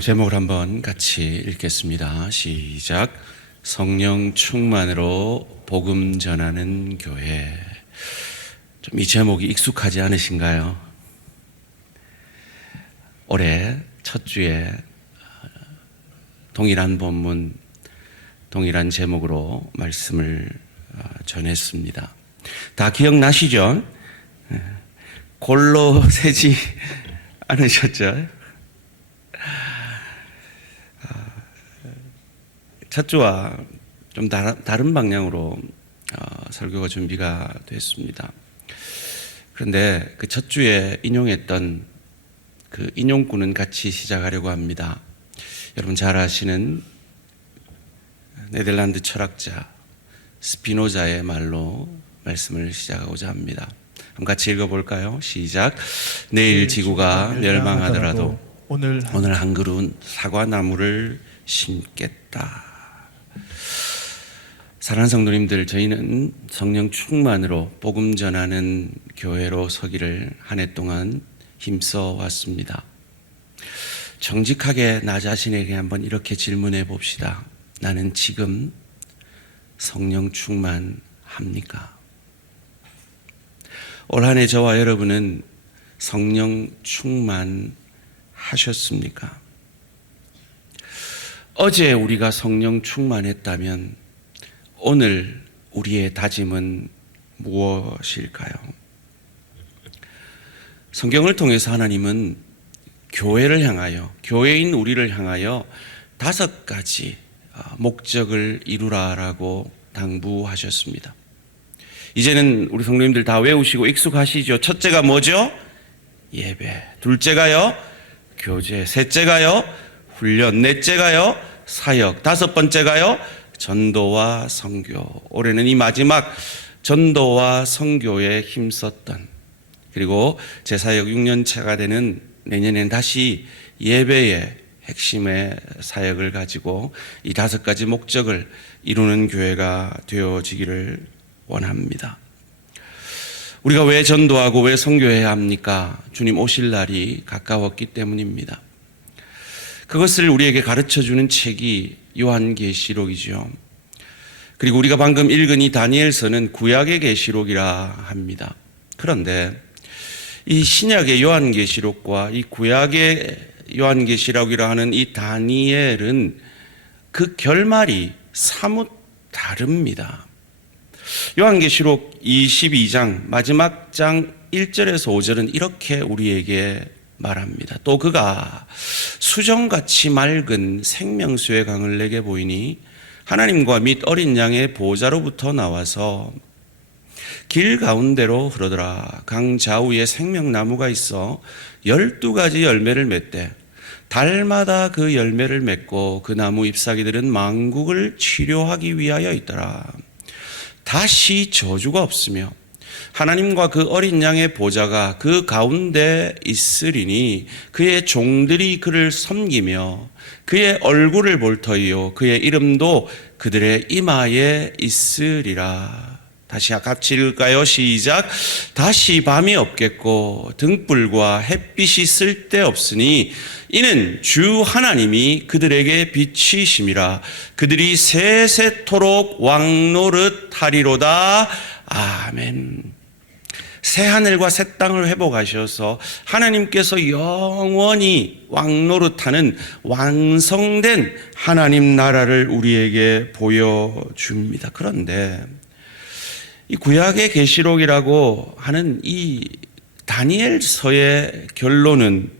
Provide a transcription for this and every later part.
오늘 제목을 한번 같이 읽겠습니다. 시작. 성령 충만으로 복음 전하는 교회. 좀 이 제목이 익숙하지 않으신가요? 올해 첫 주에 동일한 본문, 동일한 제목으로 말씀을 전했습니다. 다 기억나시죠? 골로 새지 않으셨죠? 첫 주와 좀 다른 방향으로 설교가 준비가 됐습니다. 그런데 그 첫 주에 인용했던 그 인용구는 같이 시작하려고 합니다. 여러분 잘 아시는 네덜란드 철학자 스피노자의 말로 말씀을 시작하고자 합니다. 한번 같이 읽어볼까요? 시작. 내일 지구가 멸망하더라도 오늘 한 그루 사과나무를 심겠다. 사랑하는 성도님들, 저희는 성령 충만으로 복음 전하는 교회로 서기를 한 해 동안 힘써 왔습니다. 정직하게 나 자신에게 한번 이렇게 질문해 봅시다. 나는 지금 성령 충만합니까? 올 한 해 저와 여러분은 성령 충만하셨습니까? 어제 우리가 성령 충만했다면 오늘 우리의 다짐은 무엇일까요? 성경을 통해서 하나님은 교회를 향하여, 교회인 우리를 향하여 5가지 목적을 이루라라고 당부하셨습니다. 이제는 우리 성도님들 다 외우시고 익숙하시죠? 첫째가 뭐죠? 예배. 둘째가요? 교제. 셋째가요? 훈련. 넷째가요? 사역. 5번째가요? 전도와 선교. 올해는 이 마지막 전도와 선교에 힘썼던, 그리고 제사역 6년차가 되는 내년엔 다시 예배의 핵심의 사역을 가지고 이 5가지 목적을 이루는 교회가 되어지기를 원합니다. 우리가 왜 전도하고 왜 선교해야 합니까? 주님 오실 날이 가까웠기 때문입니다. 그것을 우리에게 가르쳐주는 책이 요한계시록이죠. 그리고 우리가 방금 읽은 이 다니엘서는 구약의 계시록이라 합니다. 그런데 이 신약의 요한계시록과 이 구약의 요한계시록이라 하는 이 다니엘은 그 결말이 사뭇 다릅니다. 요한계시록 22장 마지막 장 1절에서 5절은 이렇게 우리에게 말합니다. 또 그가 수정같이 맑은 생명수의 강을 내게 보이니 하나님과 및 어린 양의 보좌로부터 나와서 길 가운데로 흐르더라. 강 좌우에 생명나무가 있어 12가지 열매를 맺되 달마다 그 열매를 맺고 그 나무 잎사귀들은 만국을 치료하기 위하여 있더라. 다시 저주가 없으며 하나님과 그 어린 양의 보좌가 그 가운데 있으리니 그의 종들이 그를 섬기며 그의 얼굴을 볼 터이요 그의 이름도 그들의 이마에 있으리라. 다시 같이 읽을까요? 시작. 다시 밤이 없겠고 등불과 햇빛이 쓸데없으니 이는 주 하나님이 그들에게 빛이심이라. 그들이 세세토록 왕노릇하리로다. 아멘. 새 하늘과 새 땅을 회복하셔서 하나님께서 영원히 왕노릇하는 완성된 하나님 나라를 우리에게 보여줍니다. 그런데 이 구약의 계시록이라고 하는 이 다니엘서의 결론은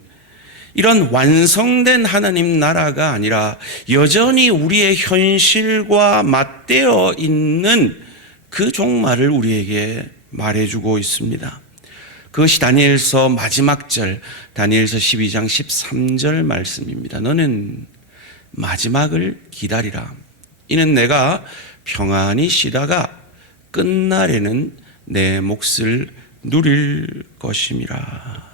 이런 완성된 하나님 나라가 아니라 여전히 우리의 현실과 맞대어 있는 그 종말을 우리에게 말해주고 있습니다. 그것이 다니엘서 마지막 절, 다니엘서 12장 13절 말씀입니다. 너는 마지막을 기다리라. 이는 내가 평안히 쉬다가 끝날에는 내 몫을 누릴 것임이라.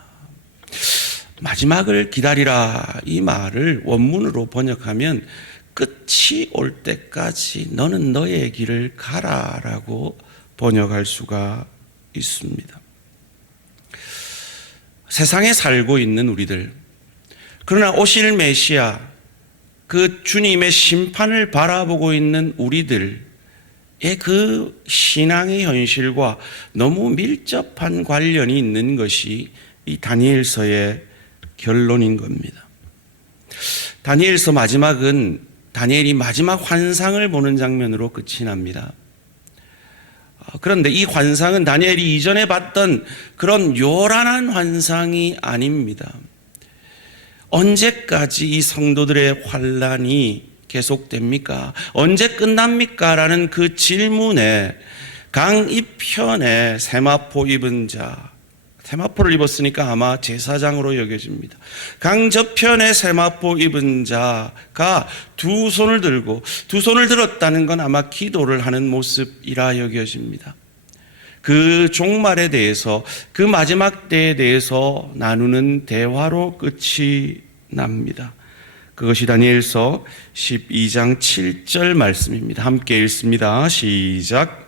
마지막을 기다리라, 이 말을 원문으로 번역하면 끝이 올 때까지 너는 너의 길을 가라라고 번역할 수가 있습니다. 세상에 살고 있는 우리들, 그러나 오실 메시아, 그 주님의 심판을 바라보고 있는 우리들의 그 신앙의 현실과 너무 밀접한 관련이 있는 것이 이 다니엘서의 결론인 겁니다. 다니엘서 마지막은 다니엘이 마지막 환상을 보는 장면으로 끝이 납니다. 그런데 이 환상은 다니엘이 이전에 봤던 그런 요란한 환상이 아닙니다. 언제까지 이 성도들의 환란이 계속됩니까? 언제 끝납니까? 라는 그 질문에 강이편에 세마포 입은 자, 세마포를 입었으니까 아마 제사장으로 여겨집니다. 강저편에 세마포 입은 자가 두 손을 들었다는 건 아마 기도를 하는 모습이라 여겨집니다. 그 종말에 대해서, 그 마지막 때에 대해서 나누는 대화로 끝이 납니다. 그것이 다니엘서 12장 7절 말씀입니다. 함께 읽습니다. 시작.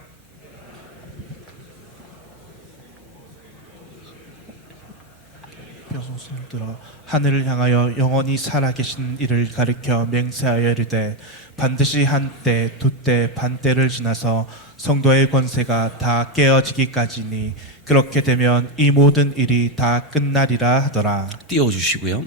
손을 들어 하늘을 향하여 영원히 살아계신 이를 가리켜 맹세하여 이르되 반드시 한때, 두때, 반때를 지나서 성도의 권세가 다 깨어지기까지니 그렇게 되면 이 모든 일이 다 끝나리라 하더라. 띄워주시고요.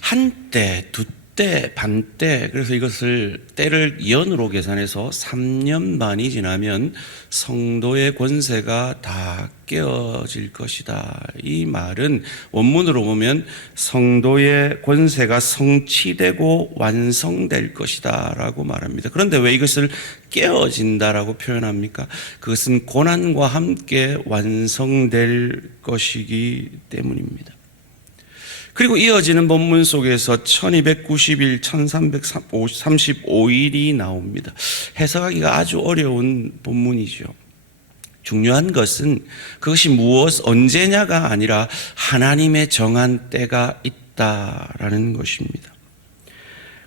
한때, 두때, 반때, 그래서 이것을 때를 연으로 계산해서 3년 반이 지나면 성도의 권세가 다 깨어질 것이다. 이 말은 원문으로 보면 성도의 권세가 성취되고 완성될 것이다 라고 말합니다. 그런데 왜 이것을 깨어진다라고 표현합니까? 그것은 고난과 함께 완성될 것이기 때문입니다. 그리고 이어지는 본문 속에서 1290일, 1335일이 나옵니다. 해석하기가 아주 어려운 본문이죠. 중요한 것은 그것이 언제냐가 아니라 하나님의 정한 때가 있다라는 것입니다.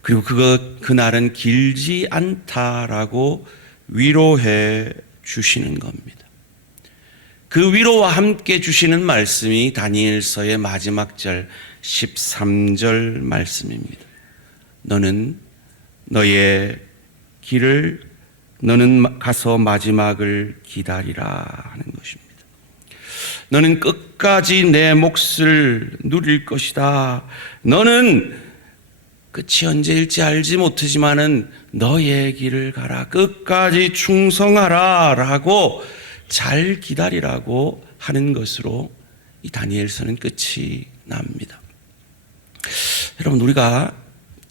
그리고 그날은 길지 않다라고 위로해 주시는 겁니다. 그 위로와 함께 주시는 말씀이 다니엘서의 마지막 절 13절 말씀입니다. 너는 가서 마지막을 기다리라 하는 것입니다. 너는 끝까지 내 몫을 누릴 것이다. 너는 끝이 언제일지 알지 못하지만은 너의 길을 가라. 끝까지 충성하라 라고 잘 기다리라고 하는 것으로 이 다니엘서는 끝이 납니다. 여러분, 우리가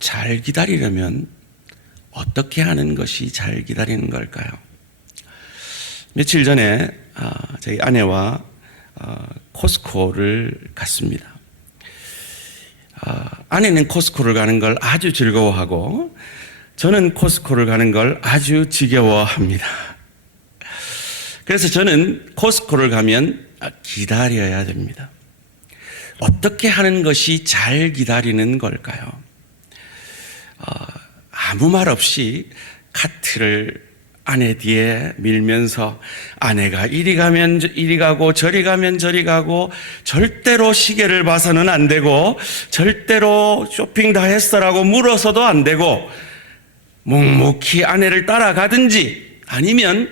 잘 기다리려면 어떻게 하는 것이 잘 기다리는 걸까요? 며칠 전에 저희 아내와 코스코를 갔습니다. 아내는 코스코를 가는 걸 아주 즐거워하고 저는 코스코를 가는 걸 아주 지겨워합니다. 그래서 저는 코스코를 가면 기다려야 됩니다. 어떻게 하는 것이 잘 기다리는 걸까요? 아무 말 없이 카트를 아내 뒤에 밀면서 아내가 이리 가면 이리 가고 저리 가면 저리 가고 절대로 시계를 봐서는 안 되고 절대로 쇼핑 다 했어라고 물어서도 안 되고 묵묵히 아내를 따라가든지 아니면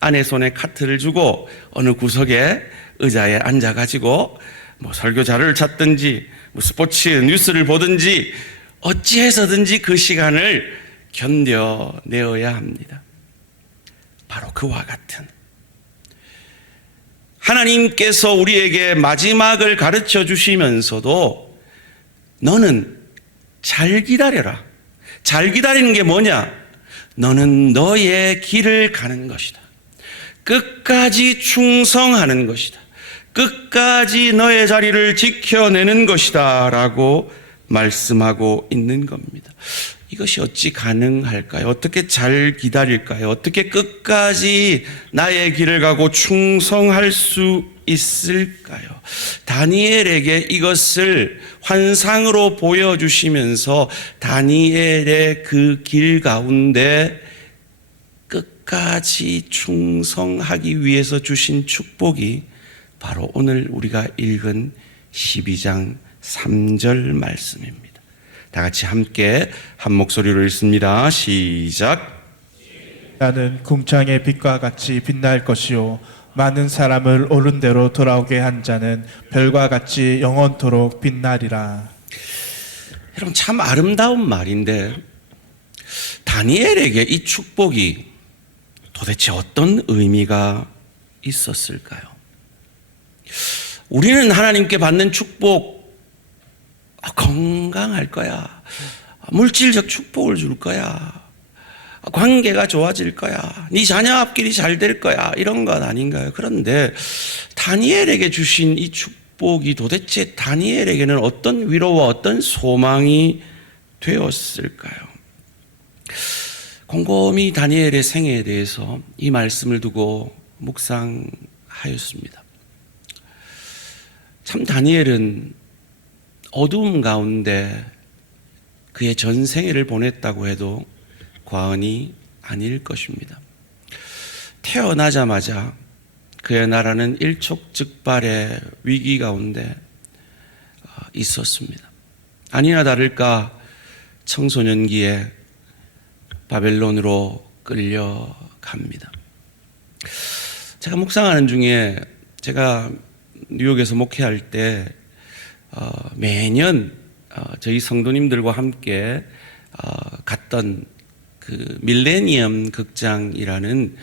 아내 손에 카트를 주고 어느 구석에 의자에 앉아가지고 뭐 설교 자료를 찾든지 뭐 스포츠 뉴스를 보든지 어찌해서든지 그 시간을 견뎌내어야 합니다. 바로 그와 같은 하나님께서 우리에게 마지막을 가르쳐 주시면서도 너는 잘 기다려라. 잘 기다리는 게 뭐냐? 너는 너의 길을 가는 것이다. 끝까지 충성하는 것이다. 끝까지 너의 자리를 지켜내는 것이다 라고 말씀하고 있는 겁니다. 이것이 어찌 가능할까요? 어떻게 잘 기다릴까요? 어떻게 끝까지 나의 길을 가고 충성할 수 있을까요? 다니엘에게 이것을 환상으로 보여주시면서 다니엘의 그 길 가운데 끝까지 충성하기 위해서 주신 축복이 바로 오늘 우리가 읽은 12장 3절 말씀입니다. 다 같이 함께 한 목소리로 읽습니다. 시작. 나는 궁창의 빛과 같이 빛날 것이요 많은 사람을 옳은 대로 돌아오게 한 자는 별과 같이 영원토록 빛나리라. 여러분, 참 아름다운 말인데 다니엘에게 이 축복이 도대체 어떤 의미가 있었을까요? 우리는 하나님께 받는 축복, 건강할 거야, 물질적 축복을 줄 거야, 관계가 좋아질 거야, 네 자녀 앞길이 잘 될 거야, 이런 건 아닌가요? 그런데 다니엘에게 주신 이 축복이 도대체 다니엘에게는 어떤 위로와 어떤 소망이 되었을까요? 곰곰이 다니엘의 생애에 대해서 이 말씀을 두고 묵상하였습니다. 참 다니엘은 어두움 가운데 그의 전생애를 보냈다고 해도 과언이 아닐 것입니다. 태어나자마자 그의 나라는 일촉즉발의 위기 가운데 있었습니다. 아니나 다를까 청소년기에 바벨론으로 끌려갑니다. 제가 묵상하는 중에 제가 뉴욕에서 목회할 때 매년 저희 성도님들과 함께 갔던 그 밀레니엄 극장이라는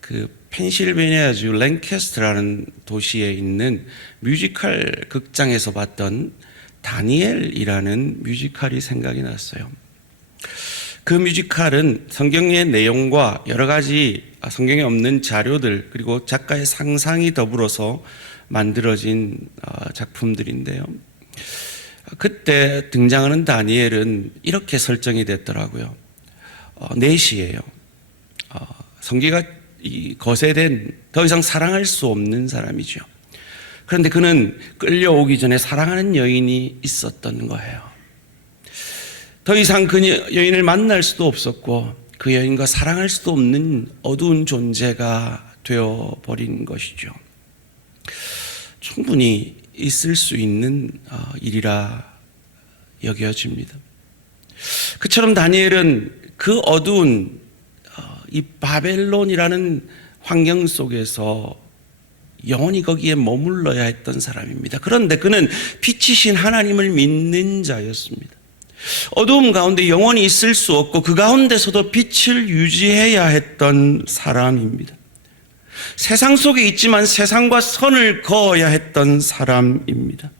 그 펜실베니아주 랭캐스터라는 도시에 있는 뮤지컬 극장에서 봤던 다니엘이라는 뮤지컬이 생각이 났어요. 그 뮤지컬은 성경의 내용과 여러 가지 성경에 없는 자료들 그리고 작가의 상상이 더불어서 만들어진 작품들인데요. 그때 등장하는 다니엘은 이렇게 설정이 됐더라고요. 내시예요. 성기가 거세된 더 이상 사랑할 수 없는 사람이죠. 그런데 그는 끌려오기 전에 사랑하는 여인이 있었던 거예요. 더 이상 그 여인을 만날 수도 없었고 그 여인과 사랑할 수도 없는 어두운 존재가 되어버린 것이죠. 충분히 있을 수 있는 일이라 여겨집니다. 그처럼 다니엘은 그 어두운 이 바벨론이라는 환경 속에서 영원히 거기에 머물러야 했던 사람입니다. 그런데 그는 빛이신 하나님을 믿는 자였습니다. 어두움 가운데 영원히 있을 수 없고 그 가운데서도 빛을 유지해야 했던 사람입니다. 세상 속에 있지만 세상과 선을 그어야 했던 사람입니다.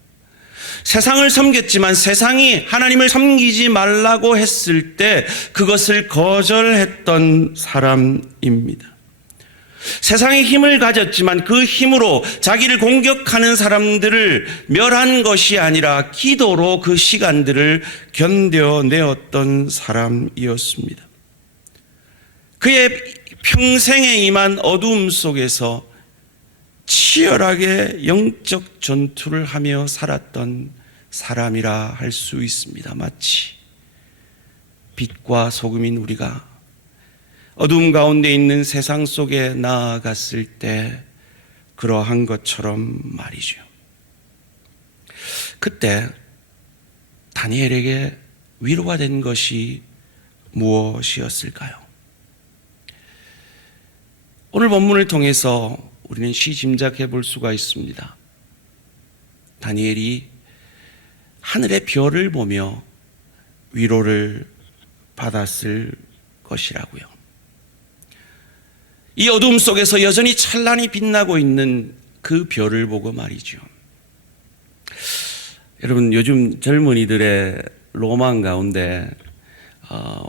세상을 섬겼지만 세상이 하나님을 섬기지 말라고 했을 때 그것을 거절했던 사람입니다. 세상의 힘을 가졌지만 그 힘으로 자기를 공격하는 사람들을 멸한 것이 아니라 기도로 그 시간들을 견뎌내었던 사람이었습니다. 그의 평생에 임한 어두움 속에서 치열하게 영적 전투를 하며 살았던 사람이라 할 수 있습니다. 마치 빛과 소금인 우리가 어둠 가운데 있는 세상 속에 나아갔을 때 그러한 것처럼 말이죠. 그때 다니엘에게 위로가 된 것이 무엇이었을까요? 오늘 본문을 통해서 우리는 짐작해 볼 수가 있습니다. 다니엘이 하늘의 별을 보며 위로를 받았을 것이라고요. 이 어둠 속에서 여전히 찬란히 빛나고 있는 그 별을 보고 말이죠. 여러분, 요즘 젊은이들의 로망 가운데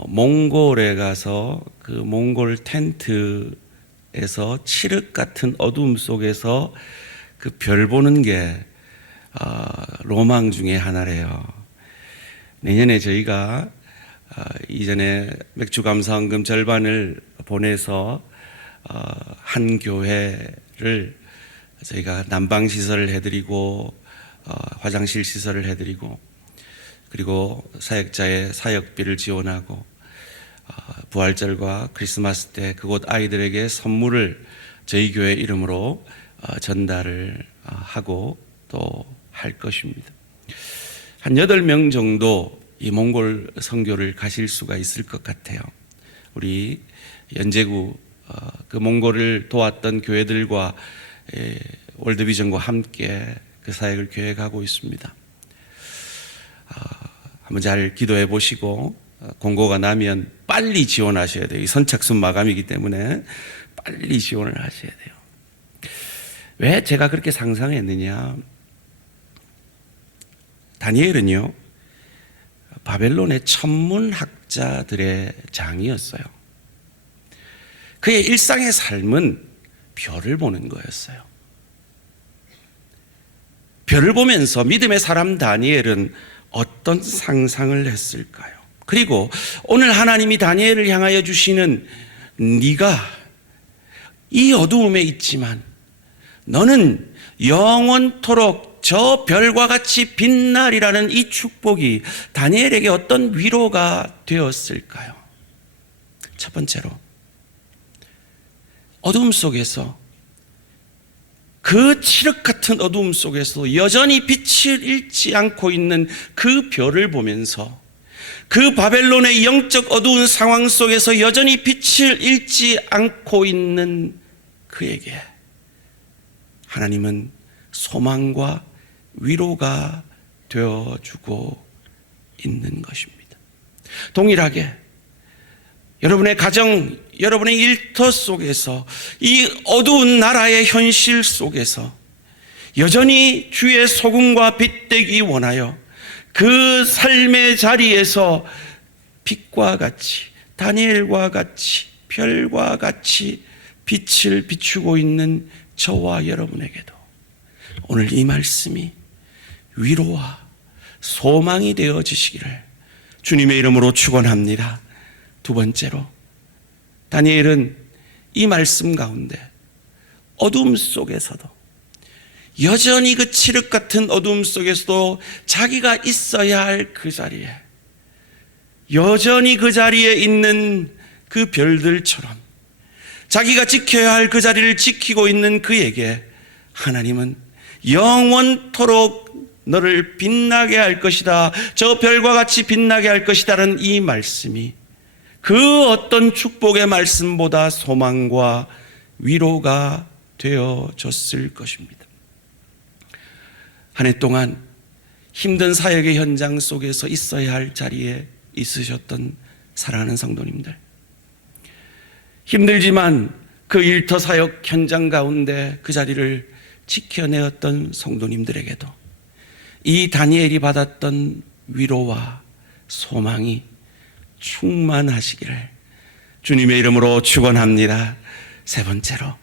몽골에 가서 그 몽골 텐트에서 칠흑 같은 어둠 속에서 그 별 보는 게 로망 중에 하나래요. 내년에 저희가 이전에 맥주 감사원금 절반을 보내서 한 교회를 저희가 난방 시설을 해드리고 화장실 시설을 해드리고 그리고 사역자의 사역비를 지원하고 부활절과 크리스마스 때 그곳 아이들에게 선물을 저희 교회 이름으로 전달을 하고 또 할 것입니다. 한 8명 정도 이 몽골 선교를 가실 수가 있을 것 같아요. 우리 연제구 그 몽골을 도왔던 교회들과 월드비전과 함께 그 사역을 계획하고 있습니다. 한번 잘 기도해 보시고 공고가 나면 빨리 지원하셔야 돼요. 이 선착순 마감이기 때문에 빨리 지원을 하셔야 돼요. 왜 제가 그렇게 상상했느냐? 다니엘은요, 바벨론의 천문학자들의 장이었어요. 그의 일상의 삶은 별을 보는 거였어요. 별을 보면서 믿음의 사람 다니엘은 어떤 상상을 했을까요? 그리고 오늘 하나님이 다니엘을 향하여 주시는 네가 이 어두움에 있지만 너는 영원토록 저 별과 같이 빛나리라는 이 축복이 다니엘에게 어떤 위로가 되었을까요? 첫 번째로, 어두움 속에서, 그 칠흑 같은 어두움 속에서 여전히 빛을 잃지 않고 있는 그 별을 보면서, 그 바벨론의 영적 어두운 상황 속에서 여전히 빛을 잃지 않고 있는 그에게 하나님은 소망과 위로가 되어주고 있는 것입니다. 동일하게 여러분의 가정, 여러분의 일터 속에서, 이 어두운 나라의 현실 속에서 여전히 주의 소금과 빛 되기 원하여 그 삶의 자리에서 빛과 같이, 다니엘과 같이, 별과 같이 빛을 비추고 있는 저와 여러분에게도 오늘 이 말씀이 위로와 소망이 되어지시기를 주님의 이름으로 축원합니다. 두 번째로, 다니엘은 이 말씀 가운데 어둠 속에서도, 여전히 그 칠흑 같은 어둠 속에서도 자기가 있어야 할 그 자리에, 여전히 그 자리에 있는 그 별들처럼 자기가 지켜야 할 그 자리를 지키고 있는 그에게 하나님은 영원토록 너를 빛나게 할 것이다, 저 별과 같이 빛나게 할 것이다라는 이 말씀이 그 어떤 축복의 말씀보다 소망과 위로가 되어졌을 것입니다. 한 해 동안 힘든 사역의 현장 속에서 있어야 할 자리에 있으셨던 사랑하는 성도님들, 힘들지만 그 일터 사역 현장 가운데 그 자리를 지켜내었던 성도님들에게도 이 다니엘이 받았던 위로와 소망이 충만하시기를 주님의 이름으로 축원합니다. 세 번째로,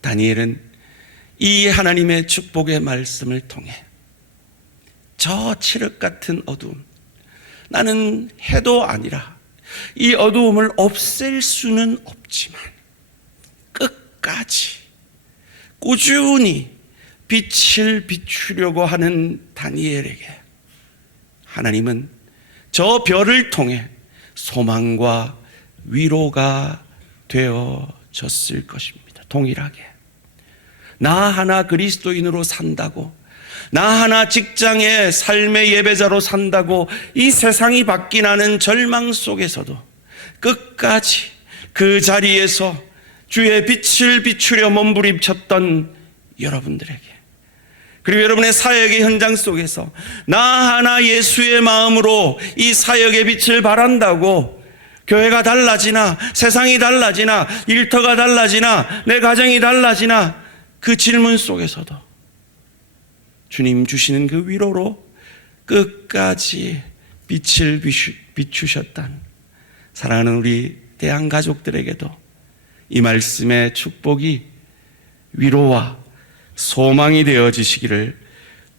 다니엘은 이 하나님의 축복의 말씀을 통해 저 칠흑 같은 어두움, 나는 해도 아니라 이 어두움을 없앨 수는 없지만 끝까지 꾸준히 빛을 비추려고 하는 다니엘에게 하나님은 저 별을 통해 소망과 위로가 되어졌을 것입니다. 동일하게 나 하나 그리스도인으로 산다고, 나 하나 직장의 삶의 예배자로 산다고 이 세상이 바뀌나는 절망 속에서도 끝까지 그 자리에서 주의 빛을 비추려 몸부림쳤던 여러분들에게, 그리고 여러분의 사역의 현장 속에서 나 하나 예수의 마음으로 이 사역의 빛을 발한다고 교회가 달라지나, 세상이 달라지나, 일터가 달라지나, 내 가정이 달라지나, 그 질문 속에서도 주님 주시는 그 위로로 끝까지 빛을 비추셨던 사랑하는 우리 대한 가족들에게도 이 말씀의 축복이 위로와 소망이 되어지시기를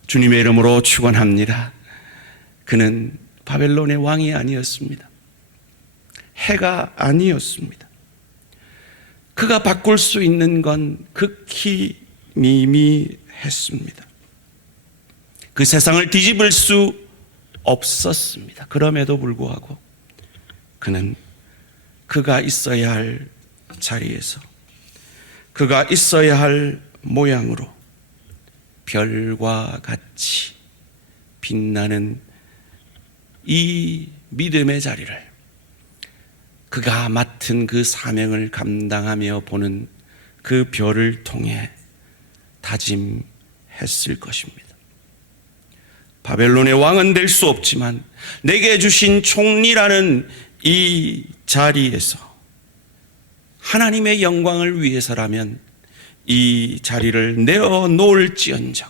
주님의 이름으로 축원합니다. 그는 바벨론의 왕이 아니었습니다. 해가 아니었습니다. 그가 바꿀 수 있는 건 극히 미미했습니다. 그 세상을 뒤집을 수 없었습니다. 그럼에도 불구하고 그는 그가 있어야 할 자리에서, 그가 있어야 할 모양으로 별과 같이 빛나는 이 믿음의 자리를 그가 맡은 그 사명을 감당하며 보는 그 별을 통해 다짐했을 것입니다. 바벨론의 왕은 될 수 없지만 내게 주신 총리라는 이 자리에서 하나님의 영광을 위해서라면 이 자리를 내어놓을지언정,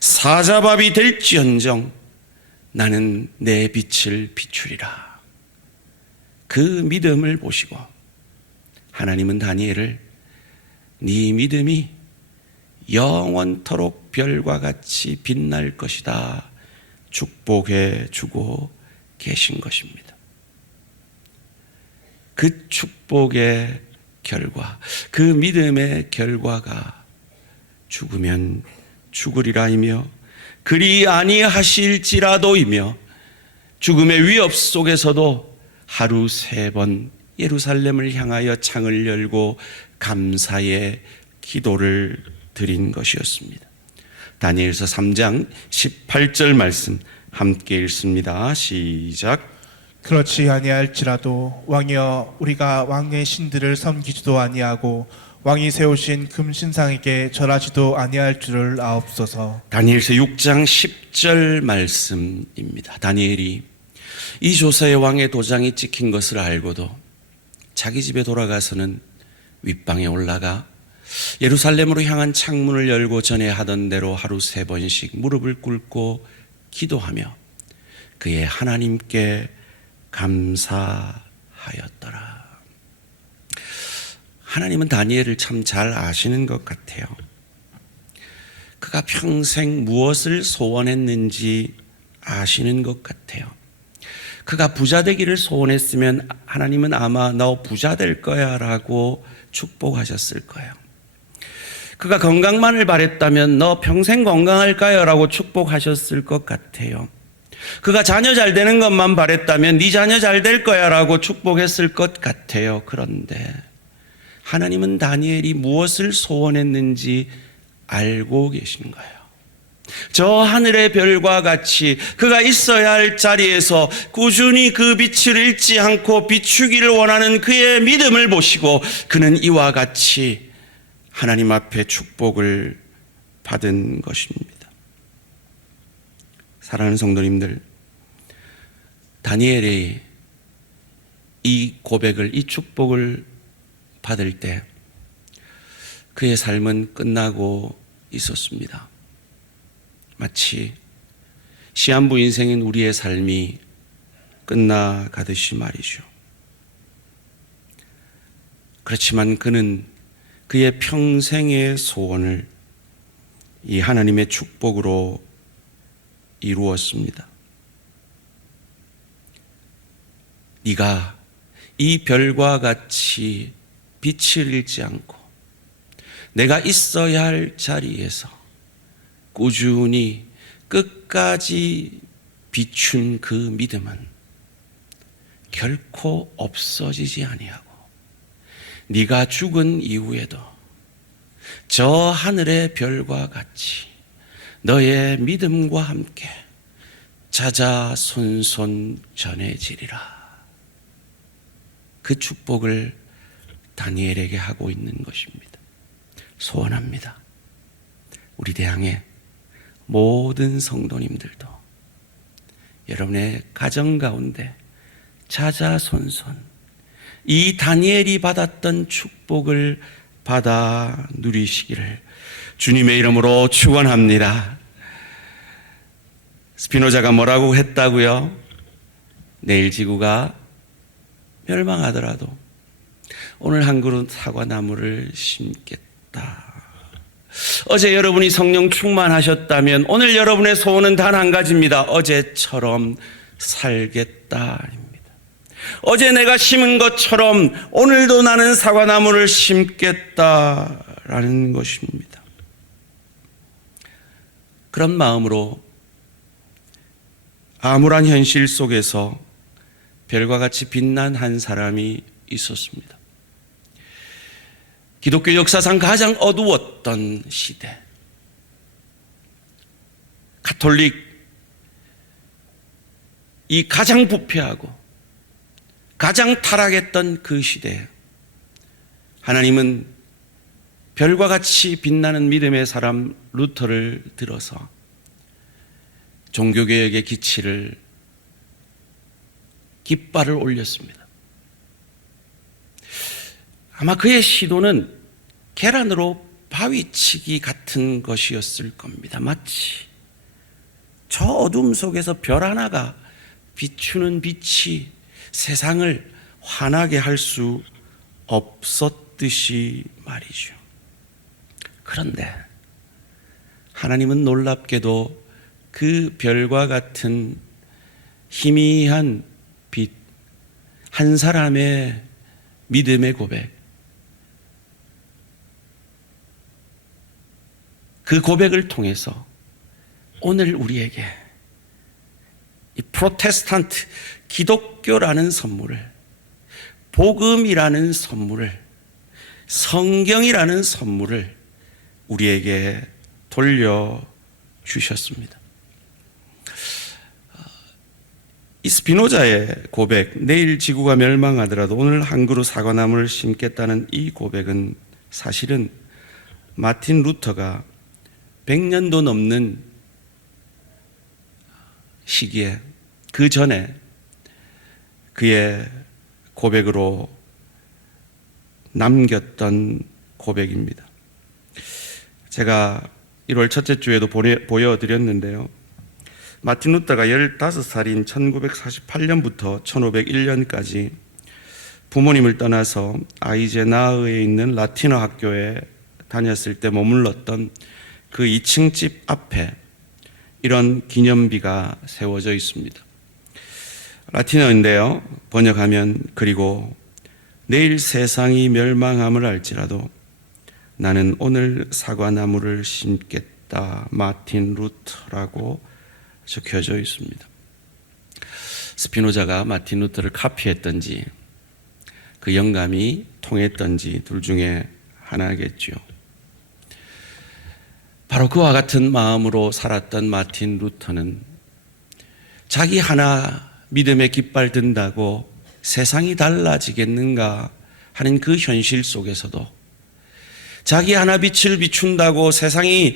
사자밥이 될지언정 나는 내 빛을 비추리라. 그 믿음을 보시고 하나님은 다니엘을 네 믿음이 영원토록 별과 같이 빛날 것이다 축복해 주고 계신 것입니다. 그 축복의 결과, 그 믿음의 결과가 죽으면 죽으리라이며 그리 아니하실지라도이며 죽음의 위협 속에서도 하루 3번 예루살렘을 향하여 창을 열고 감사의 기도를 드린 것이었습니다. 다니엘서 3장 18절 말씀 함께 읽습니다. 시작. 그렇지 아니할지라도 왕이여 우리가 왕의 신들을 섬기지도 아니하고 왕이 세우신 금신상에게 절하지도 아니할 줄을 아옵소서. 다니엘서 6장 10절 말씀입니다. 다니엘이 이 조사의 왕의 도장이 찍힌 것을 알고도 자기 집에 돌아가서는 윗방에 올라가 예루살렘으로 향한 창문을 열고 전에 하던 대로 하루 3번씩 무릎을 꿇고 기도하며 그의 하나님께 감사하였더라. 하나님은 다니엘을 참 잘 아시는 것 같아요. 그가 평생 무엇을 소원했는지 아시는 것 같아요. 그가 부자 되기를 소원했으면 하나님은 아마 너 부자 될 거야 라고 축복하셨을 거예요. 그가 건강만을 바랬다면 너 평생 건강할까요? 라고 축복하셨을 것 같아요. 그가 자녀 잘 되는 것만 바랬다면 네 자녀 잘 될 거야 라고 축복했을 것 같아요. 그런데 하나님은 다니엘이 무엇을 소원했는지 알고 계신 거예요. 저 하늘의 별과 같이 그가 있어야 할 자리에서 꾸준히 그 빛을 잃지 않고 비추기를 원하는 그의 믿음을 보시고 그는 이와 같이 하나님 앞에 축복을 받은 것입니다. 사랑하는 성도님들, 다니엘이 이 고백을, 이 축복을 받을 때 그의 삶은 끝나고 있었습니다. 마치 시한부 인생인 우리의 삶이 끝나가듯이 말이죠. 그렇지만 그는 그의 평생의 소원을 이 하나님의 축복으로 이루었습니다. 네가 이 별과 같이 빛을 잃지 않고 내가 있어야 할 자리에서 꾸준히 끝까지 비춘 그 믿음은 결코 없어지지 아니하고 네가 죽은 이후에도 저 하늘의 별과 같이 너의 믿음과 함께 자자손손 전해지리라. 그 축복을 다니엘에게 하고 있는 것입니다. 소원합니다. 우리 대항의 모든 성도님들도 여러분의 가정 가운데 자자손손 이 다니엘이 받았던 축복을 받아 누리시기를 주님의 이름으로 축원합니다. 스피노자가 뭐라고 했다고요? 내일 지구가 멸망하더라도 오늘 한 그루 사과나무를 심겠다. 어제 여러분이 성령 충만하셨다면 오늘 여러분의 소원은 단 한 가지입니다. 어제처럼 살겠다입니다. 어제 내가 심은 것처럼 오늘도 나는 사과나무를 심겠다라는 것입니다. 그런 마음으로 암울한 현실 속에서 별과 같이 빛난 한 사람이 있었습니다. 기독교 역사상 가장 어두웠던 시대, 가톨릭 이 가장 부패하고 가장 타락했던 그 시대에 하나님은 별과 같이 빛나는 믿음의 사람 루터를 들어서 종교개혁의 기치를 깃발을 올렸습니다. 아마 그의 시도는 계란으로 바위치기 같은 것이었을 겁니다. 마치 저 어둠 속에서 별 하나가 비추는 빛이 세상을 환하게 할 수 없었듯이 말이죠. 그런데 하나님은 놀랍게도 그 별과 같은 희미한 빛, 한 사람의 믿음의 고백, 그 고백을 통해서 오늘 우리에게 이 프로테스탄트 기독교라는 선물을, 복음이라는 선물을, 성경이라는 선물을 우리에게 돌려주셨습니다. 이 스피노자의 고백, 내일 지구가 멸망하더라도 오늘 한 그루 사과나무를 심겠다는 이 고백은 사실은 마틴 루터가 100년도 넘는 시기에 그 전에 그의 고백으로 남겼던 고백입니다. 제가 1월 첫째 주에도 보여드렸는데요. 마틴 루터가 15살인 1948년부터 1501년까지 부모님을 떠나서 아이제나흐에 있는 라틴어 학교에 다녔을 때 머물렀던 그 2층 집 앞에 이런 기념비가 세워져 있습니다. 라틴어인데요. 번역하면 그리고 내일 세상이 멸망함을 알지라도 나는 오늘 사과나무를 심겠다. 마틴 루터라고 적혀져 있습니다. 스피노자가 마틴 루터를 카피했던지 그 영감이 통했던지 둘 중에 하나겠죠. 바로 그와 같은 마음으로 살았던 마틴 루터는 자기 하나 믿음의 깃발 든다고 세상이 달라지겠는가 하는 그 현실 속에서도 자기 하나 빛을 비춘다고 세상이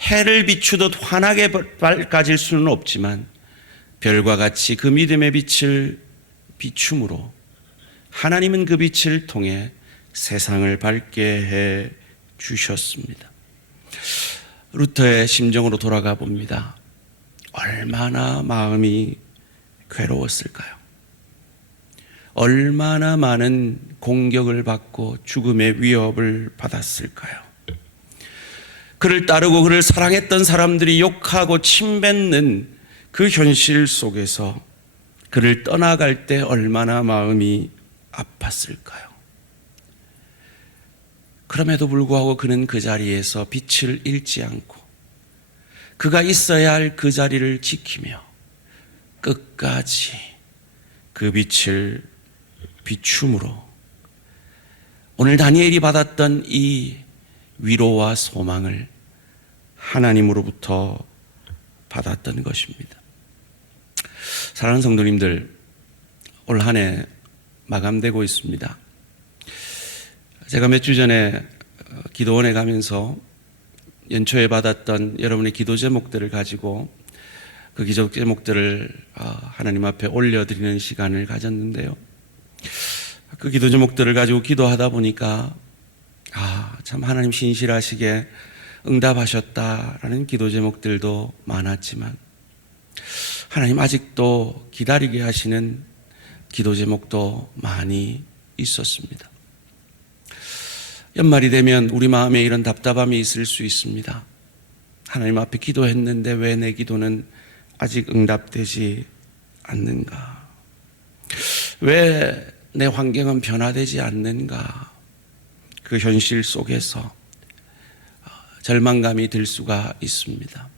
해를 비추듯 환하게 밝아질 수는 없지만 별과 같이 그 믿음의 빛을 비춤으로 하나님은 그 빛을 통해 세상을 밝게 해 주셨습니다. 루터의 심정으로 돌아가 봅니다. 얼마나 마음이 괴로웠을까요? 얼마나 많은 공격을 받고 죽음의 위협을 받았을까요? 그를 따르고 그를 사랑했던 사람들이 욕하고 침뱉는 그 현실 속에서 그를 떠나갈 때 얼마나 마음이 아팠을까요? 그럼에도 불구하고 그는 그 자리에서 빛을 잃지 않고 그가 있어야 할 그 자리를 지키며 끝까지 그 빛을 비춤으로 오늘 다니엘이 받았던 이 위로와 소망을 하나님으로부터 받았던 것입니다. 사랑하는 성도님들, 올 한 해 마감되고 있습니다. 제가 몇 주 전에 기도원에 가면서 연초에 받았던 여러분의 기도 제목들을 가지고 그 기도 제목들을 하나님 앞에 올려드리는 시간을 가졌는데요. 그 기도 제목들을 가지고 기도하다 보니까 참 하나님 신실하시게 응답하셨다라는 기도 제목들도 많았지만 하나님 아직도 기다리게 하시는 기도 제목도 많이 있었습니다. 연말이 되면 우리 마음에 이런 답답함이 있을 수 있습니다. 하나님 앞에 기도했는데 왜 내 기도는 아직 응답되지 않는가? 왜 내 환경은 변화되지 않는가? 그 현실 속에서 절망감이 들 수가 있습니다.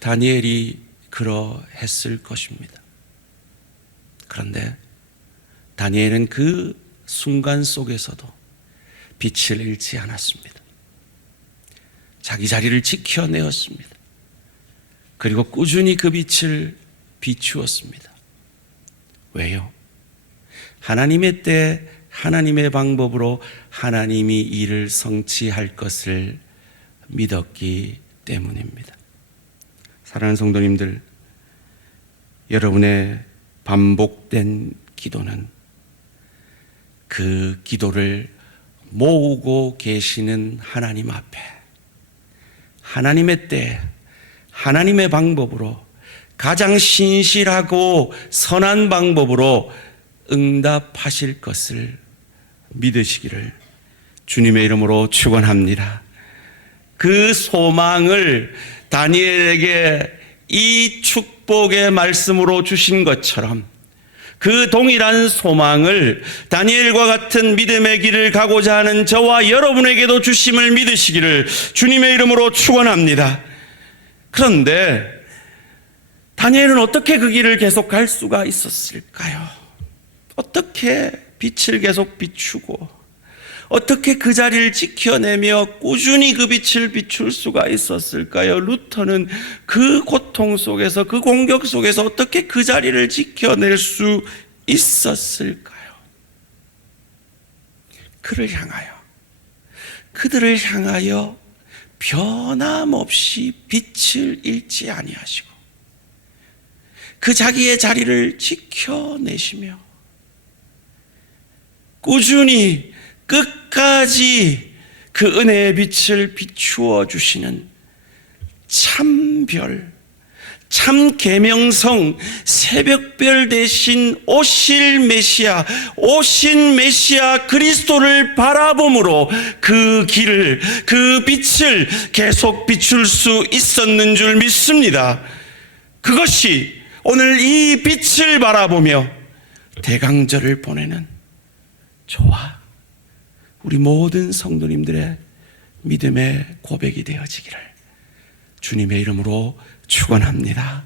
다니엘이 그러했을 것입니다. 그런데 다니엘은 그 순간 속에서도 빛을 잃지 않았습니다. 자기 자리를 지켜내었습니다. 그리고 꾸준히 그 빛을 비추었습니다. 왜요? 하나님의 때 하나님의 방법으로 하나님이 일을 성취할 것을 믿었기 때문입니다. 사랑하는 성도님들, 여러분의 반복된 기도는 그 기도를 모으고 계시는 하나님 앞에 하나님의 때 하나님의 방법으로 가장 신실하고 선한 방법으로 응답하실 것을 믿으시기를 주님의 이름으로 축원합니다. 그 소망을 다니엘에게 이 축복의 말씀으로 주신 것처럼 그 동일한 소망을 다니엘과 같은 믿음의 길을 가고자 하는 저와 여러분에게도 주심을 믿으시기를 주님의 이름으로 축원합니다. 그런데 다니엘은 어떻게 그 길을 계속 갈 수가 있었을까요? 어떻게 빛을 계속 비추고 어떻게 그 자리를 지켜내며 꾸준히 그 빛을 비출 수가 있었을까요? 루터는 그 고통 속에서 그 공격 속에서 어떻게 그 자리를 지켜낼 수 있었을까요? 그들을 향하여 변함없이 빛을 잃지 아니하시고 그 자기의 자리를 지켜내시며 꾸준히 끝까지 그 은혜의 빛을 비추어 주시는 참별, 참 계명성, 새벽별 대신 오신 메시아 그리스도를 바라봄으로 그 길을, 그 빛을 계속 비출 수 있었는 줄 믿습니다. 그것이 오늘 이 빛을 바라보며 대강절을 보내는 저와 우리 모든 성도님들의 믿음의 고백이 되어지기를 주님의 이름으로 축원합니다.